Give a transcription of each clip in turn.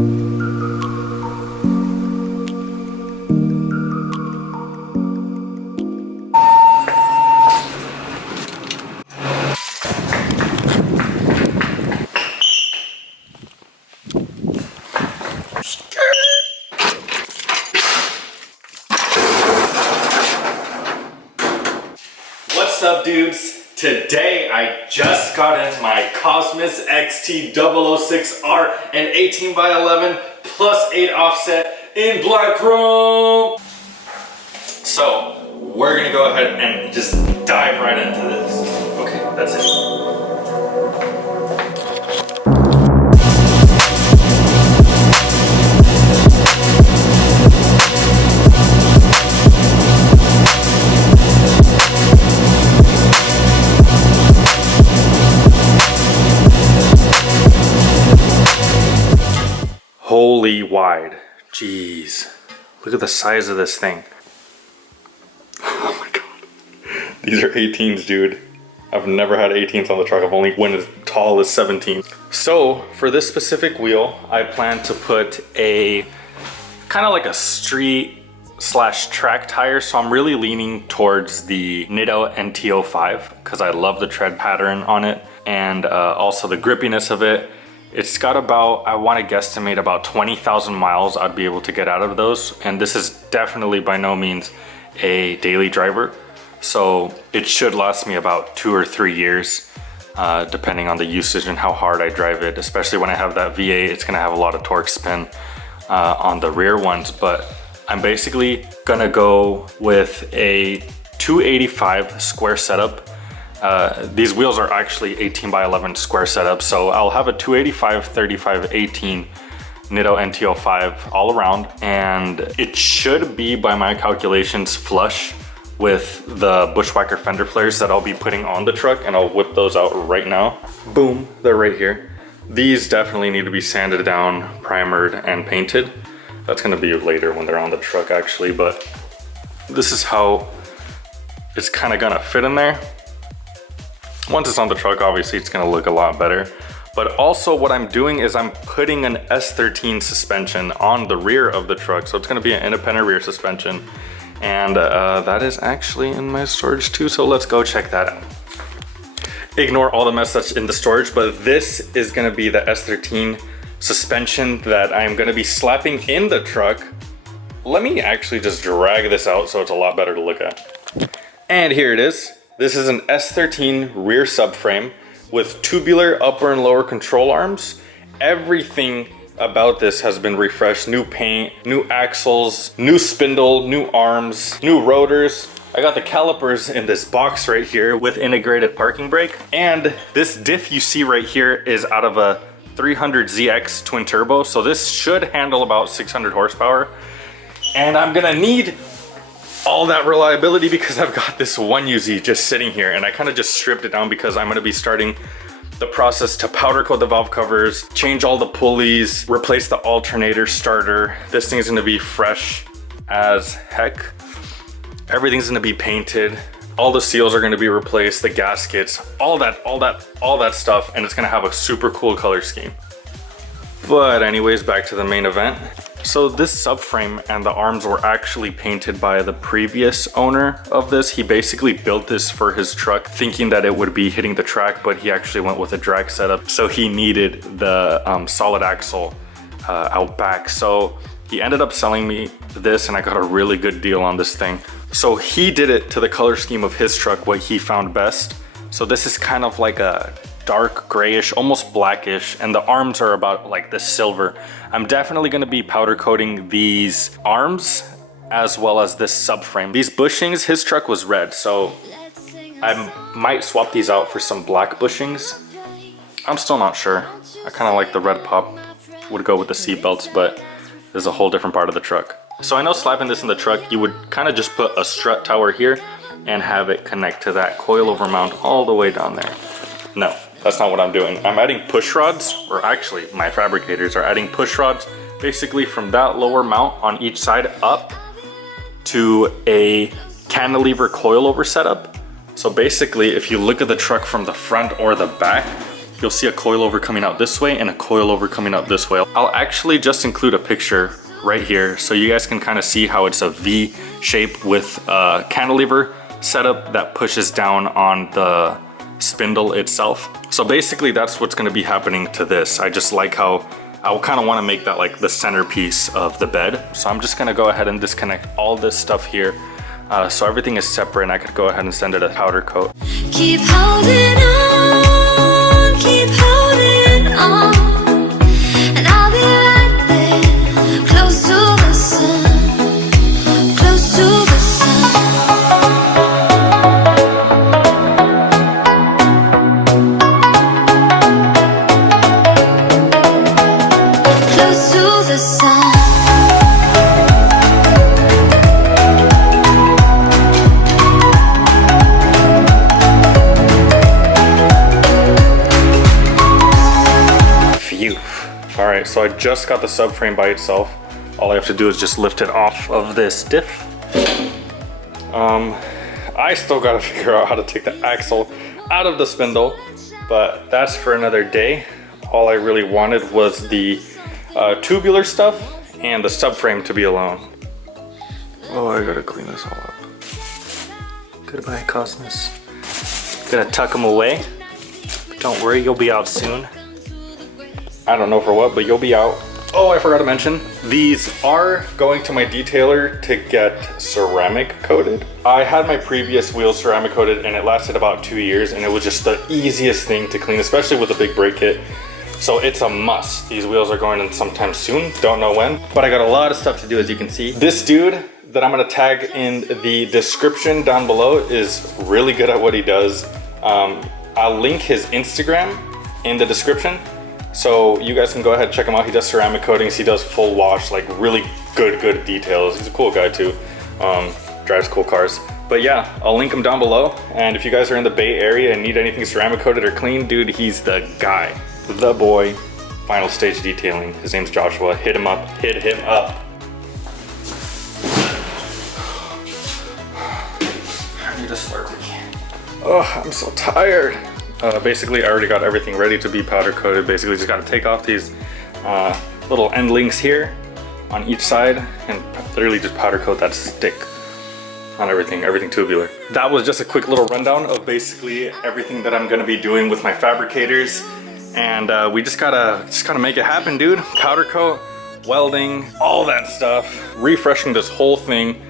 What's up, dudes? Today I just got in my Cosmis XT006R and 18x11 +8 offset in black chrome. So we're gonna go ahead and just dive right into this. Okay, that's it. Holy wide. Jeez. Look at the size of this thing. Oh my god. These are 18s, dude. I've never had 18s on the truck. I've only went as tall as 17. So for this specific wheel, I plan to put a kind of like a street / track tire. So I'm really leaning towards the Nitto NT05 because I love the tread pattern on it and also the grippiness of it. It's got about, I want to guesstimate about 20,000 miles I'd be able to get out of those. And this is definitely by no means a daily driver. So it should last me about 2 or 3 years, depending on the usage and how hard I drive it. Especially when I have that V8, it's gonna have a lot of torque spin on the rear ones. But I'm basically gonna go with a 285 square setup. These wheels are actually 18x11 square setup, so I'll have a 285, 35, 18 Nitto NT05 all around, and it should be, by my calculations, flush with the Bushwhacker fender flares that I'll be putting on the truck, and I'll whip those out right now. Boom, they're right here. These definitely need to be sanded down, primered, and painted. That's gonna be later when they're on the truck actually, but this is how it's kind of gonna fit in there. Once it's on the truck, obviously it's gonna look a lot better. But also what I'm doing is I'm putting an S13 suspension on the rear of the truck. So it's gonna be an independent rear suspension. And that is actually in my storage too, so let's go check that out. Ignore all the mess that's in the storage, but this is gonna be the S13 suspension that I'm gonna be slapping in the truck. Let me actually just drag this out so it's a lot better to look at. And here it is. This is an S13 rear subframe with tubular upper and lower control arms. Everything about this has been refreshed. New paint, new axles, new spindle, new arms, new rotors. I got the calipers in this box right here with integrated parking brake. And this diff you see right here is out of a 300ZX twin turbo. So this should handle about 600 horsepower. And I'm gonna need all that reliability because I've got this 1UZ just sitting here, and I kind of just stripped it down because I'm going to be starting the process to powder coat the valve covers, change all the pulleys, replace the alternator starter. This thing's going to be fresh as heck. Everything's going to be painted. All the seals are going to be replaced, the gaskets, all that stuff, and it's going to have a super cool color scheme. But anyways, back to the main event. So this subframe and the arms were actually painted by the previous owner of this. He basically built this for his truck thinking that it would be hitting the track, but he actually went with a drag setup. So he needed the solid axle out back. So he ended up selling me this, and I got a really good deal on this thing. So he did it to the color scheme of his truck, what he found best. So this is kind of like a dark grayish, almost blackish, and the arms are about like this silver. I'm definitely going to be powder coating these arms as well as this subframe. These bushings, his truck was red, so I might swap these out for some black bushings. I'm still not sure. I kind of like the red pop, would go with the seat belts, but there's a whole different part of the truck. So I know slapping this in the truck, you would kind of just put a strut tower here and have it connect to that coilover mount all the way down there. No, that's not what I'm doing. I'm adding push rods, or actually my fabricators are adding push rods basically from that lower mount on each side up to a cantilever coilover setup. So basically, if you look at the truck from the front or the back, you'll see a coilover coming out this way and a coilover coming out this way. I'll actually just include a picture right here so you guys can kind of see how it's a V shape with a cantilever setup that pushes down on the spindle itself. So basically that's what's gonna be happening to this. I just like how I kind of want to make that like the centerpiece of the bed. So I'm just gonna go ahead and disconnect all this stuff here. So everything is separate and I could go ahead and send it a powder coat. Keep holding on, keep holding on, and I'll be right there, close to the sun, close to the sun. Close to the sun. Alright, so I just got the subframe by itself. All I have to do is just lift it off of this diff. I still gotta figure out how to take the axle out of the spindle, but that's for another day. All I really wanted was the tubular stuff and the subframe to be alone. Oh, I gotta clean this all up. Goodbye, Cosmis. Gonna tuck them away. Don't worry, you'll be out soon. I don't know for what, but you'll be out. Oh, I forgot to mention, these are going to my detailer to get ceramic coated. I had my previous wheels ceramic coated and it lasted about 2 years and it was just the easiest thing to clean, especially with a big brake kit. So it's a must. These wheels are going in sometime soon, don't know when, but I got a lot of stuff to do as you can see. This dude that I'm gonna tag in the description down below is really good at what he does. I'll link his Instagram in the description. So you guys can go ahead and check him out. He does ceramic coatings, he does full wash, like really good details. He's a cool guy too, drives cool cars. But yeah, I'll link him down below. And if you guys are in the Bay Area and need anything ceramic coated or clean, dude, he's the guy, the boy. Final Stage Detailing, his name's Joshua. Hit him up, hit him up. I need a Slurpee. Oh, I'm so tired. Basically, I already got everything ready to be powder coated. Basically, just got to take off these little end links here on each side and literally just powder coat that stick on everything tubular. That was just a quick little rundown of basically everything that I'm gonna be doing with my fabricators, and we just gotta make it happen, dude. Powder coat, welding, all that stuff, refreshing this whole thing,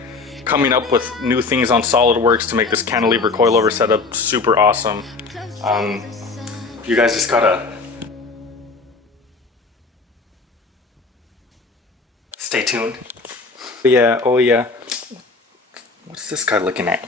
coming up with new things on SolidWorks to make this cantilever coilover setup super awesome. You guys just gotta stay tuned. Oh yeah, what's this guy looking at?